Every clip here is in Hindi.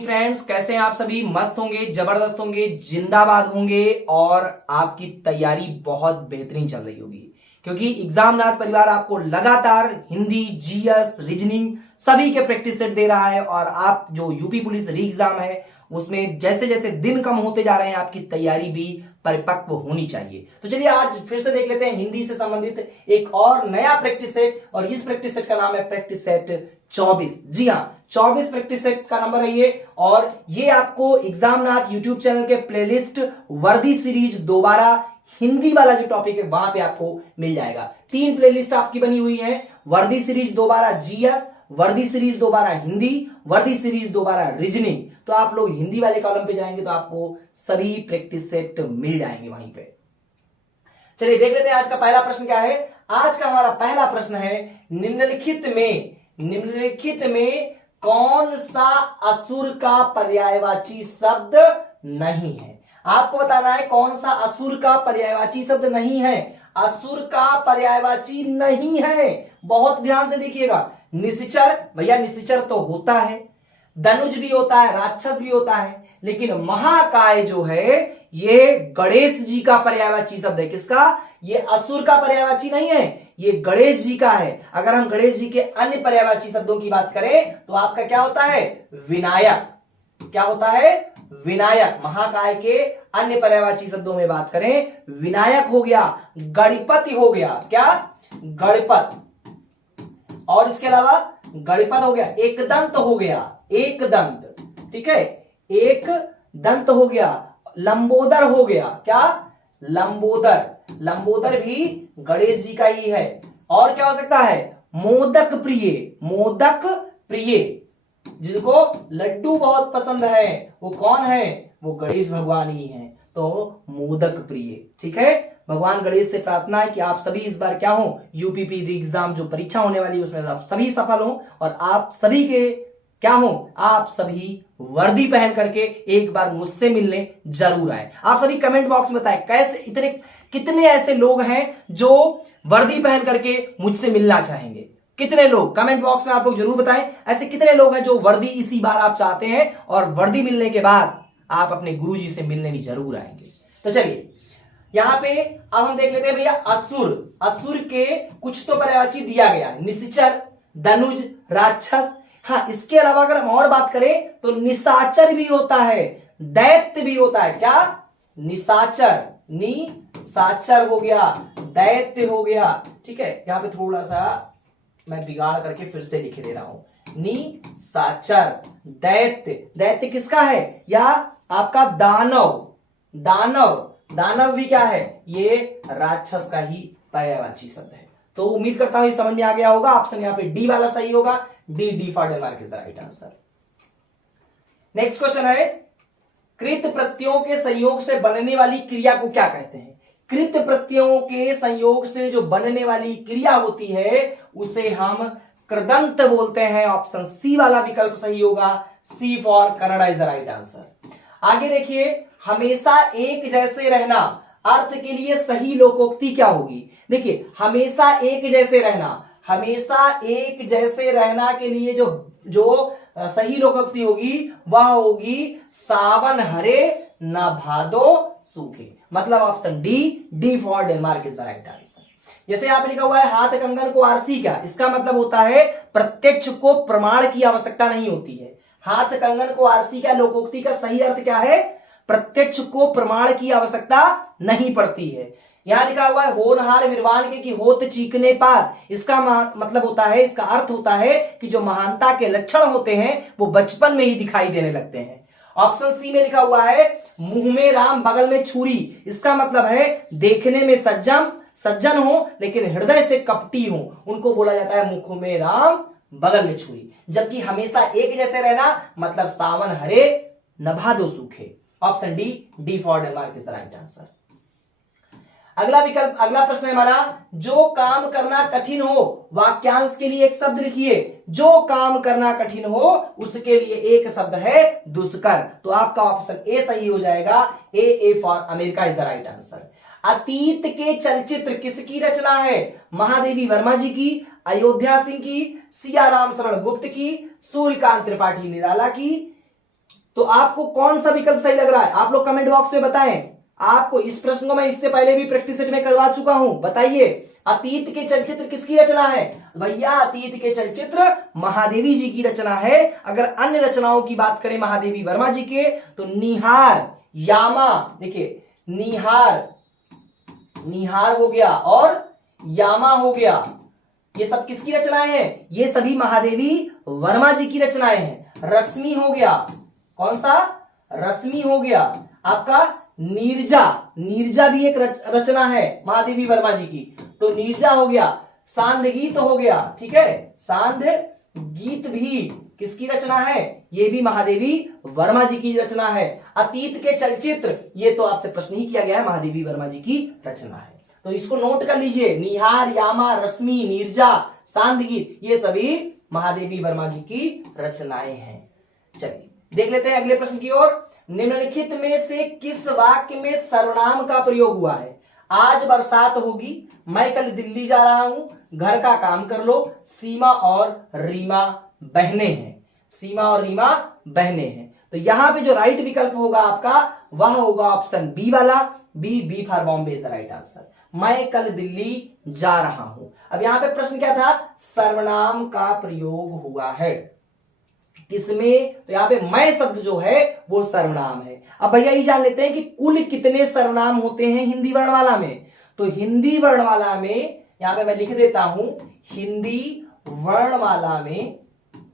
फ्रेंड्स, कैसे हैं आप सभी? मस्त होंगे, जबरदस्त होंगे, जिंदाबाद होंगे और आपकी तैयारी बहुत बेहतरीन चल रही होगी क्योंकि एग्जामनाथ परिवार आपको लगातार हिंदी, जीएस, रीजनिंग सभी के प्रैक्टिस सेट दे रहा है और आप जो यूपी पुलिस री एग्जाम है उसमें जैसे जैसे दिन कम होते जा रहे हैं आपकी तैयारी भी परिपक्व होनी चाहिए। तो चलिए आज फिर से देख लेते हैं हिंदी से संबंधित एक और नया प्रैक्टिस सेट और इस प्रैक्टिस सेट का नाम है प्रैक्टिस सेट 24। जी हाँ, 24 प्रैक्टिस सेट का नंबर है ये और ये आपको एग्जामनाथ यूट्यूब चैनल के प्लेलिस्ट वर्दी सीरीज दोबारा हिंदी वाला जो टॉपिक है वहां पे आपको मिल जाएगा। 3 प्लेलिस्ट आपकी बनी हुई है, वर्दी सीरीज दोबारा जीएस, वर्दी सीरीज दोबारा हिंदी, वर्दी सीरीज दोबारा रीजनिंग। तो आप लोग हिंदी वाले कॉलम पे जाएंगे तो आपको सभी प्रैक्टिस सेट मिल जाएंगे वहीं पे। चलिए देख लेते हैं आज का पहला प्रश्न क्या है। आज का हमारा पहला प्रश्न है, निम्नलिखित में कौन सा असुर का पर्यायवाची शब्द नहीं है। आपको बताना है कौन सा असुर का पर्यायवाची शब्द नहीं है। असुर का पर्यायवाची नहीं है, बहुत ध्यान से देखिएगा। निश्चर, भैया निश्चर तो होता है, धनुज भी होता है, राक्षस भी होता है, लेकिन महाकाय जो है ये गणेश जी का पर्यायवाची शब्द है। किसका? ये असुर का पर्यायवाची नहीं है, ये गणेश जी का है। अगर हम गणेश जी के अन्य पर्यायवाची शब्दों की बात करें तो आपका क्या होता है? विनायक। क्या होता है? विनायक। महाकाय के अन्य पर्यायवाची शब्दों में बात करें, विनायक हो गया, गणपति हो गया। क्या? गणपत। और इसके अलावा गणपत हो गया, एक दंत हो गया, एक दंत, ठीक है, एक दंत हो गया, लंबोदर हो गया। क्या? लंबोदर। लंबोदर भी गणेश जी का ही है। और क्या हो सकता है? मोदक प्रिय। मोदक प्रिय, जिनको लड्डू बहुत पसंद है, वो कौन है? वो गणेश भगवान ही है। तो मोदक प्रिय, ठीक है। भगवान गणेश से प्रार्थना है कि आप सभी इस बार क्या हो, यूपीपी एग्जाम जो परीक्षा होने वाली है उसमें आप सभी सफल हो और आप सभी के क्या हो, आप सभी वर्दी पहन करके एक बार मुझसे मिलने जरूर आए। आप सभी कमेंट बॉक्स में बताएं कैसे इतने कितने ऐसे लोग हैं जो वर्दी पहन करके मुझसे मिलना चाहेंगे। कितने लोग कमेंट बॉक्स में आप लोग जरूर बताएं, ऐसे कितने लोग हैं जो वर्दी इसी बार आप चाहते हैं और वर्दी मिलने के बाद आप अपने गुरुजी से मिलने भी जरूर आएंगे। तो चलिए यहां पे अब हम देख लेते हैं भैया असुर। असुर के कुछ तो पर्यायवाची दिया गया, निश्चर, धनुज, राक्षस। हाँ, इसके अलावा अगर हम और बात करें तो निशाचर भी होता है, दैत्य भी होता है। क्या? निशाचर। निशाचर हो गया, दैत्य हो गया, ठीक है। यहां पे थोड़ा सा मैं बिगाड़ करके फिर से लिख दे रहा हूं। निशाचर, दैत्य। दैत्य किसका है? या आपका दानव। दानव, दानव भी क्या है? ये राक्षस का ही पर्यायवाची शब्द है। तो उम्मीद करता हूं ये समझ में आ गया होगा। ऑप्शन यहां पे डी वाला सही होगा। D for Denmark is the right answer. Next question है, कृत प्रत्ययों के संयोग से बनने वाली क्रिया को क्या कहते हैं? कृत प्रत्ययों के संयोग से जो बनने वाली क्रिया होती है उसे हम कृदंत बोलते हैं। ऑप्शन सी वाला विकल्प सही होगा। C for Kannada is the right answer. आगे देखिए, हमेशा एक जैसे रहना अर्थ के लिए सही लोकोक्ति क्या होगी? देखिए, हमेशा एक जैसे रहना, हमेशा एक जैसे रहना के लिए जो सही लोकोक्ति होगी वह होगी सावन हरे न भादो सूखे। मतलब option D for Denmark is the right answer. जैसे यहाँ पे लिखा हुआ है हाथ कंगन को आरसी, क्या इसका मतलब होता है? प्रत्यक्ष को प्रमाण की आवश्यकता नहीं होती है। हाथ कंगन को आरसी का लोकोक्ति का सही अर्थ क्या है? प्रत्यक्ष को प्रमाण की आवश्यकता नहीं पड़ती है। यहां लिखा हुआ है होनहार विद्वान के कि होत चीकने पार, इसका मतलब होता है, इसका अर्थ होता है कि जो महानता के लक्षण होते हैं वो बचपन में ही दिखाई देने लगते हैं। ऑप्शन सी में लिखा हुआ है मुंह में राम बगल में छुरी, इसका मतलब है देखने में सज्जन हो लेकिन हृदय से कपटी हो, उनको बोला जाता है मुख में राम बगल में छुरी। जबकि हमेशा एक जैसे रहना मतलब सावन हरे न भादो सूखे। Option D for Denmark is the right answer. अगला विकल्प, अगला प्रश्न है हमारा, जो काम करना कठिन हो वाक्यांश के लिए एक शब्द लिखिए। जो काम करना कठिन हो उसके लिए एक शब्द है दुष्कर। तो आपका ऑप्शन ए सही हो जाएगा। A for America is the right answer. अतीत के चलचित्र किसकी रचना है? महादेवी वर्मा जी की, अयोध्या सिंह की, सियाराम शरण गुप्त की, सूर्यकांत त्रिपाठी निराला की, तो आपको कौन सा विकल्प सही लग रहा है, आप लोग कमेंट बॉक्स में बताएं। आपको इस प्रश्न को मैं इससे पहले भी प्रैक्टिस सेट में करवा चुका हूं। बताइए, अतीत के चलचित्र किसकी रचना है? भैया अतीत के चलचित्र महादेवी जी की रचना है। अगर अन्य रचनाओं की बात करें महादेवी वर्मा जी के, तो निहार, यामा, देखिए निहार हो गया और यामा हो गया, ये सब किसकी रचनाएं हैं? ये सभी महादेवी वर्मा जी की रचनाएं हैं। रश्मि हो गया, कौन सा? रश्मि हो गया आपका। नीरजा भी एक रचना है महादेवी वर्मा जी की, तो नीरजा हो गया। सांध गीत हो गया, ठीक है, सांध गीत भी किसकी रचना है? ये भी महादेवी वर्मा जी की रचना है। अतीत के चलचित्र, ये तो आपसे प्रश्न ही किया गया है, महादेवी वर्मा जी की रचना है। तो इसको नोट कर लीजिए, निहार, यामा, रश्मि, नीरजा, सांध गीत, ये सभी महादेवी वर्मा जी की रचनाएं हैं। चलिए देख लेते हैं अगले प्रश्न की ओर। निम्नलिखित में से किस वाक्य में सर्वनाम का प्रयोग हुआ है? आज बरसात होगी, मैं कल दिल्ली जा रहा हूं, घर का काम कर लो, सीमा और रीमा बहने हैं। सीमा और रीमा बहने हैं। तो यहां पे जो राइट विकल्प होगा आपका वह होगा ऑप्शन बी वाला, B for Bombay is the right answer. मैं कल दिल्ली जा रहा हूं। अब यहां पे प्रश्न क्या था? सर्वनाम का प्रयोग हुआ है किसमें? तो यहां पे मैं शब्द जो है वो सर्वनाम है। अब भैया ये जान लेते हैं कि कुल कितने सर्वनाम होते हैं हिंदी वर्णमाला में। तो हिंदी वर्णमाला में यहां पे मैं लिख देता हूं, हिंदी वर्णमाला में,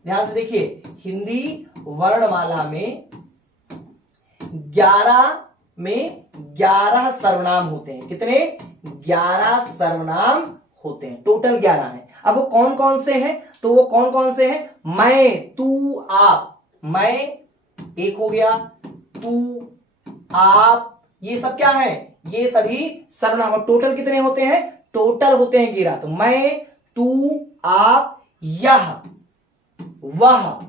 ध्यान से देखिए, हिंदी वर्णमाला में 11 सर्वनाम होते हैं। कितने? 11 सर्वनाम होते हैं, टोटल 11 हैं। अब वो कौन कौन से हैं? तो वो कौन कौन से हैं? मैं, तू, आप। मैं एक हो गया, तू, आप, ये सब क्या है? ये सभी सर्वनाम। और टोटल कितने होते हैं? टोटल होते हैं 11। तो मैं, तू, आप, यह, वह,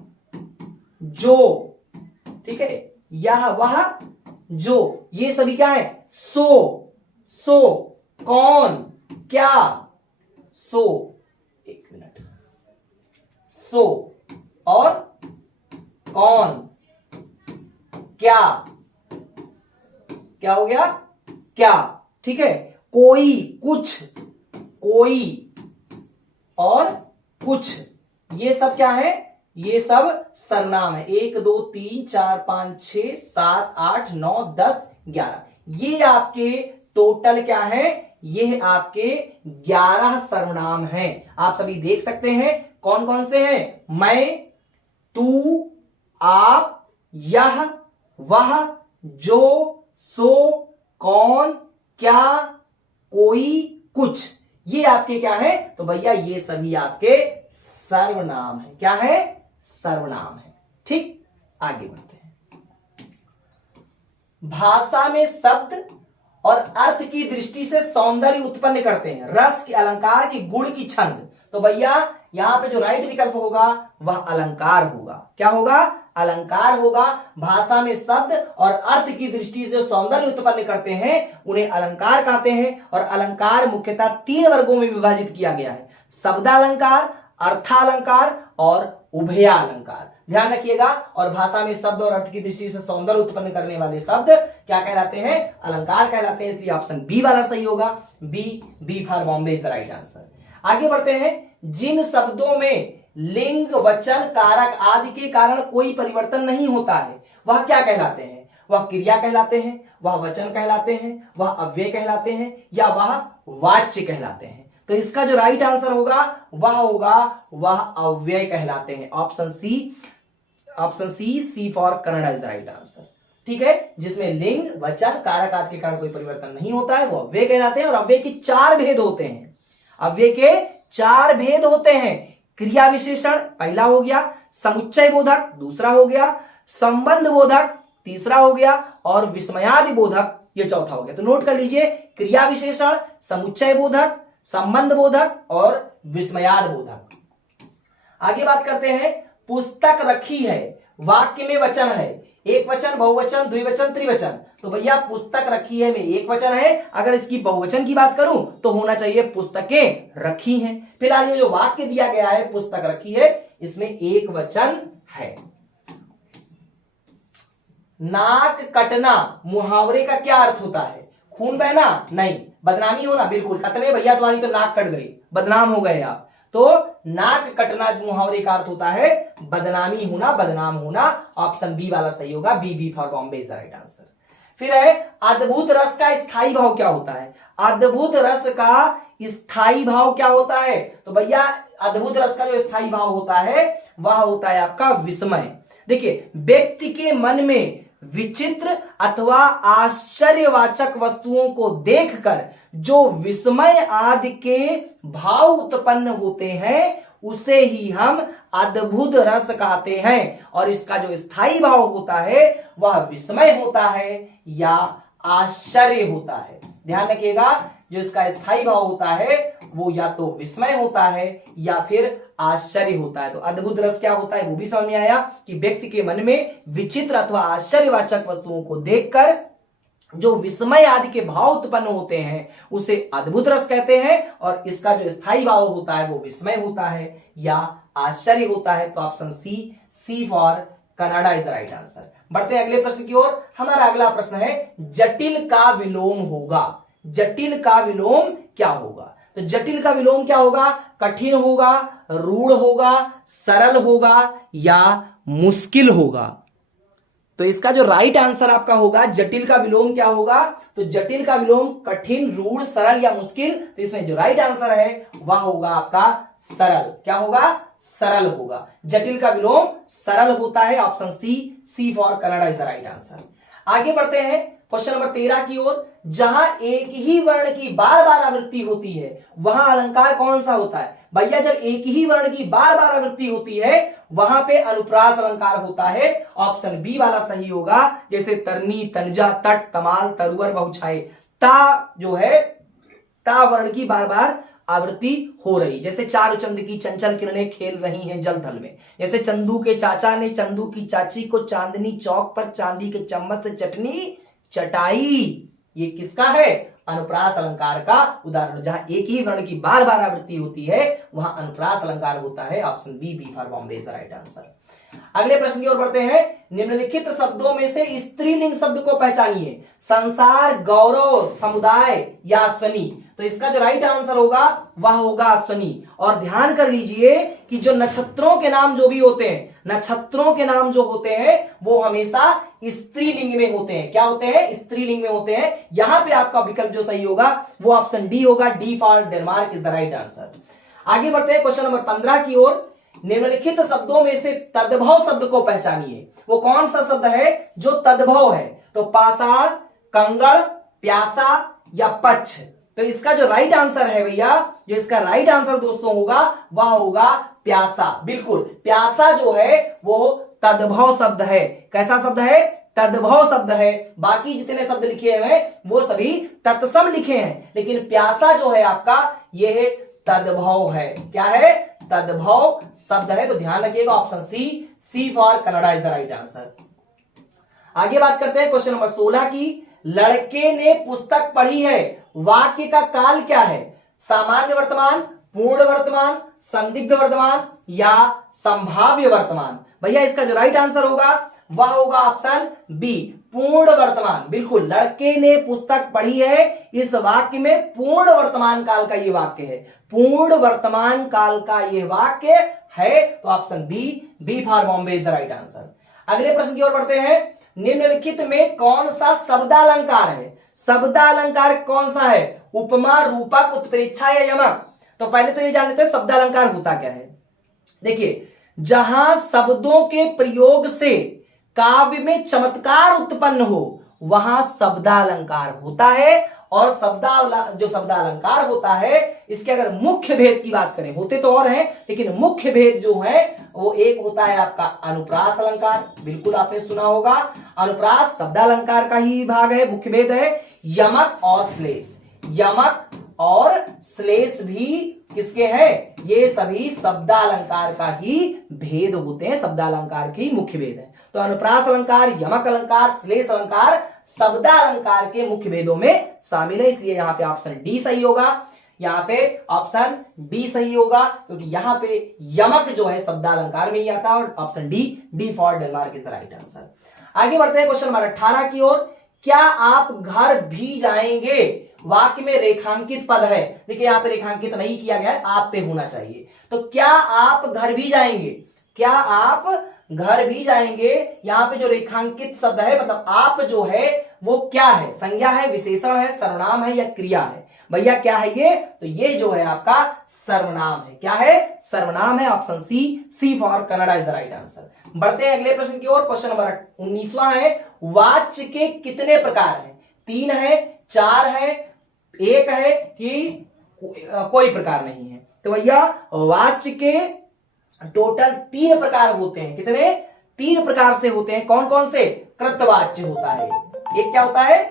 जो, ठीक है, यह, वह, जो, ये सभी क्या है? सो, कौन, क्या, सो, एक मिनट, सो और कौन, क्या हो गया? क्या, ठीक है, कोई, कुछ, कोई और कुछ, ये सब क्या है? ये सब सर्वनाम है। 1 2 3 4 5 6 7 8 9 10 11, ये आपके टोटल क्या है? ये आपके 11 सर्वनाम हैं। आप सभी देख सकते हैं कौन कौन से हैं? मैं, तू, आप, यह, वह, जो, सो, कौन, क्या, कोई, कुछ, ये आपके क्या है? तो भैया ये सभी आपके सर्वनाम है। क्या है? सर्वनाम है। ठीक, आगे बढ़ते हैं। भाषा में शब्द और अर्थ की दृष्टि से सौंदर्य उत्पन्न करते हैं, रस के, अलंकार की, गुण की, छंद। तो भैया यहां पे जो राइट विकल्प होगा वह अलंकार होगा। क्या होगा? अलंकार होगा। भाषा में शब्द और अर्थ की दृष्टि से सौंदर्य उत्पन्न करते हैं, उन्हें अलंकार कहते हैं। और अलंकार मुख्यतः 3 वर्गों में विभाजित किया गया है, शब्दालंकार, अर्थालंकार और उभयालंकार। ध्यान रखिएगा। और भाषा में शब्द और अर्थ की दृष्टि से सौंदर्य उत्पन्न करने वाले शब्द क्या कहलाते हैं? अलंकार कहलाते हैं। इसलिए ऑप्शन बी वाला सही होगा। B for Bombay is the right answer. आगे बढ़ते हैं। जिन शब्दों में लिंग, वचन, कारक आदि के कारण कोई परिवर्तन नहीं होता है वह क्या कहलाते हैं? वह क्रिया कहलाते हैं, वह वचन कहलाते हैं, वह अव्यय कहलाते हैं, या वह वाच्य कहलाते हैं। तो इसका जो राइट आंसर होगा वह अव्यय कहलाते हैं। Option C for Kannada is the right answer. ठीक है, जिसमें लिंग, वचन, कारक आदि के कारण कोई परिवर्तन नहीं होता है वो अव्यय कहलाते हैं। और अव्यय के 4 भेद होते हैं। अव्यय के 4 भेद होते हैं। क्रिया विशेषण पहला हो गया, समुच्चय बोधक दूसरा हो गया, संबंध बोधक तीसरा हो गया, और विस्मयादि बोधक ये चौथा हो गया। तो नोट कर लीजिए, क्रिया विशेषण, समुच्चय बोधक, संबंध बोधक और विस्मयाद बोधक। आगे बात करते हैं। पुस्तक रखी है, वाक्य में वचन है, एक वचन, बहुवचन, द्विवचन, त्रिवचन। तो भैया पुस्तक रखी है में एक वचन है। अगर इसकी बहुवचन की बात करूं तो होना चाहिए पुस्तकें रखी हैं। फिलहाल ये जो वाक्य दिया गया है पुस्तक रखी है, इसमें एक वचन है। नाक कटना मुहावरे का क्या अर्थ होता है? खून बहना? नहीं। बदनामी होना? बिल्कुल। कतले भैया तुम्हारी तो नाक कट गई, बदनाम हो गए आप। तो नाक कटना मुहावरे का अर्थ होता है बदनामी होना, बदनाम होना। ऑप्शन बी वाला सही होगा। B for Bombay is the right answer. फिर है अद्भुत रस का स्थायी भाव क्या होता है? अद्भुत रस का स्थायी भाव क्या होता है? तो भैया अद्भुत रस का जो स्थायी भाव होता है वह होता है आपका विस्मय। देखिए, व्यक्ति के मन में विचित्र अथवा आश्चर्यवाचक वस्तुओं को देखकर जो विस्मय आदि के भाव उत्पन्न होते हैं उसे ही हम अद्भुत रस कहते हैं। और इसका जो स्थायी भाव होता है वह विस्मय होता है या आश्चर्य होता है। ध्यान रखिएगा, जो इसका स्थायी भाव होता है वो या तो विस्मय होता है या फिर आश्चर्य होता है। तो अद्भुत रस क्या होता है वो भी समझ में आया कि व्यक्ति के मन में विचित्र अथवा आश्चर्यवाचक वस्तुओं को देखकर जो विस्मय आदि के भाव उत्पन्न होते हैं उसे अद्भुत रस कहते हैं। और इसका जो स्थायी भाव होता है वो विस्मय होता है या आश्चर्य होता है। तो option C for Canada is the right answer. बढ़ते हैं अगले प्रश्न की ओर। हमारा अगला प्रश्न है जटिल का विलोम होगा। जटिल का विलोम क्या होगा? तो जटिल का विलोम क्या होगा? कठिन होगा, रूढ़ होगा, सरल होगा या मुश्किल होगा? तो इसका जो राइट आंसर आपका होगा जटिल का विलोम क्या होगा? तो जटिल का विलोम कठिन, रूढ़, सरल या मुश्किल। तो इसमें जो राइट आंसर है वह होगा आपका सरल। क्या होगा? सरल होगा। जटिल का विलोम सरल होता है। Option C for Canada is the right answer. आगे बढ़ते हैं क्वेश्चन नंबर 13 की ओर। जहां एक ही वर्ण की बार बार आवृत्ति होती है वहां अलंकार कौन सा होता है? भैया जब एक ही वर्ण की बार बार आवृत्ति होती है वहां पे अनुप्रास अलंकार होता है। ऑप्शन बी वाला सही होगा। जैसे तरनी, तंजा, तट, तमाल, तरुवर, बहुछाए। ता जो है ता वर्ण की बार बार आवृत्ति हो रही। जैसे चार चंद की चंचल किरणें खेल रही हैं जल थल में। जैसे चंदू के चाचा ने चंदू की चाची को चांदनी चौक पर चांदी के चम्मच से चटनी चटाई। ये किसका है? अनुप्रास अलंकार का उदाहरण। जहां एक ही वर्ण की बार बार आवृत्ति होती है वहां अनुप्रास अलंकार होता है। Option B for Bombay is the right answer. अगले प्रश्न की ओर बढ़ते हैं। निम्नलिखित शब्दों में से स्त्रीलिंग शब्द को पहचानिए। संसार, गौरव, समुदाय या शनि। तो इसका जो राइट आंसर होगा वह होगा शनि। और ध्यान कर लीजिए कि जो नक्षत्रों के नाम जो भी होते हैं, नक्षत्रों के नाम जो होते हैं वो हमेशा स्त्रीलिंग में होते हैं। क्या होते हैं? स्त्रीलिंग में होते हैं। यहां पे आपका विकल्प जो सही होगा वो ऑप्शन डी होगा। D for Denmark is the right answer. आगे बढ़ते हैं क्वेश्चन नंबर 15 की ओर। निम्नलिखित शब्दों में से तद्भव शब्द को पहचानिए। वो कौन सा शब्द है जो तद्भव है? तो पाषाण, कंगड़, प्यासा या पक्ष। तो इसका जो राइट आंसर है भैया, जो इसका राइट आंसर दोस्तों होगा वह होगा प्यासा। बिल्कुल, प्यासा जो है वो तद्भव शब्द है। कैसा शब्द है? तद्भव शब्द है। बाकी जितने शब्द लिखे हुए हैं वो सभी तत्सम लिखे हैं, लेकिन प्यासा जो है आपका यह तद्भव है। क्या है? तद्भव शब्द है। तो ध्यान रखिएगा option C for Canada is the right answer. आगे बात करते हैं क्वेश्चन नंबर 16 की। लड़के ने पुस्तक पढ़ी है, वाक्य का काल क्या है? सामान्य वर्तमान, पूर्ण वर्तमान, संदिग्ध वर्तमान या संभाव्य वर्तमान? भैया इसका जो राइट आंसर होगा वह होगा ऑप्शन बी, पूर्ण वर्तमान। बिल्कुल, लड़के ने पुस्तक पढ़ी है, इस वाक्य में पूर्ण वर्तमान काल का ये वाक्य है। पूर्ण वर्तमान काल का ये वाक्य है। तो option B for Bombay is the right answer. अगले प्रश्न की ओर बढ़ते हैं। निम्नलिखित में कौन सा शब्दालंकार है? शब्दालंकार कौन सा है? उपमा, रूपक, उत्प्रेक्षा या यमक? तो पहले तो ये जान लेते हैं शब्दालंकार होता क्या है। देखिए, जहां शब्दों के प्रयोग से काव्य में चमत्कार उत्पन्न हो वहां शब्दालंकार होता है। और जो शब्दालंकार होता है इसके अगर मुख्य भेद की बात करें, होते तो और हैं लेकिन मुख्य भेद जो है वो एक होता है आपका अनुप्रास अलंकार। बिल्कुल आपने सुना होगा, अनुप्रास शब्दालंकार का ही भाग है, मुख्य भेद है। यमक और श्लेष, यमक और श्लेष भी किसके हैं? ये सभी शब्दालंकार का ही भेद होते हैं, शब्दालंकार के ही मुख्य भेद है। तो अनुप्रास अलंकार, यमक अलंकार, श्लेष अलंकार शब्दालंकार के मुख्य भेदों में शामिल है। इसलिए यहां पे ऑप्शन डी सही होगा। यहां पे ऑप्शन डी सही होगा क्योंकि यहां पे यमक जो है शब्दालंकार में ही आता है। और option D for Denmark is the right answer. आगे बढ़ते हैं क्वेश्चन नंबर 18 की ओर। क्या आप घर भी जाएंगे? वाक्य में रेखांकित पद है, देखिए यहां पे रेखांकित नहीं किया गया है, आप पे होना चाहिए। तो क्या आप घर भी जाएंगे? क्या आप घर भी जाएंगे? यहां पे जो रेखांकित शब्द है मतलब आप जो है वो क्या है? संज्ञा है, विशेषण है, सर्वनाम है या क्रिया है? भैया क्या है ये? तो ये जो है आपका सर्वनाम है। क्या है? सर्वनाम है। Option C for Kannada is the right answer. बढ़ते हैं अगले प्रश्न की ओर। क्वेश्चन नंबर 19वां है, वाच्य के कितने प्रकार हैं? 3 है, 4 है, 1 है कि कोई प्रकार नहीं है? तो भैया वाच्य के टोटल 3 प्रकार होते हैं। कितने? 3 प्रकार से होते हैं। कौन कौन से? कृतवाच्य होता है एक, क्या होता है?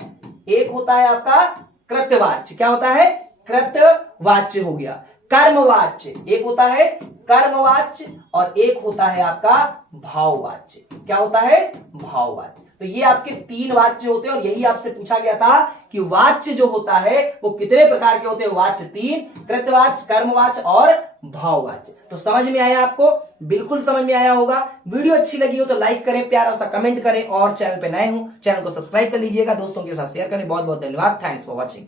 एक होता है आपका कृतवाच्य। क्या होता है? कृतवाच्य हो गया। कर्मवाच्य एक होता है कर्मवाच्य, और एक होता है आपका भाववाच्य। क्या होता है? भाववाच्य। तो ये आपके 3 वाच्य होते हैं, और यही आपसे पूछा गया था कि वाच्य जो होता है वो कितने प्रकार के होते हैं? वाच्य 3, कृतवाच्य, कर्मवाच्य और भाववाच्य। तो समझ में आया आपको? बिल्कुल समझ में आया होगा। वीडियो अच्छी लगी हो तो लाइक करें, प्यारा सा कमेंट करें, और चैनल पे नए हो चैनल को सब्सक्राइब कर लीजिएगा, दोस्तों के साथ शेयर करें। बहुत बहुत धन्यवाद। Thanks for watching.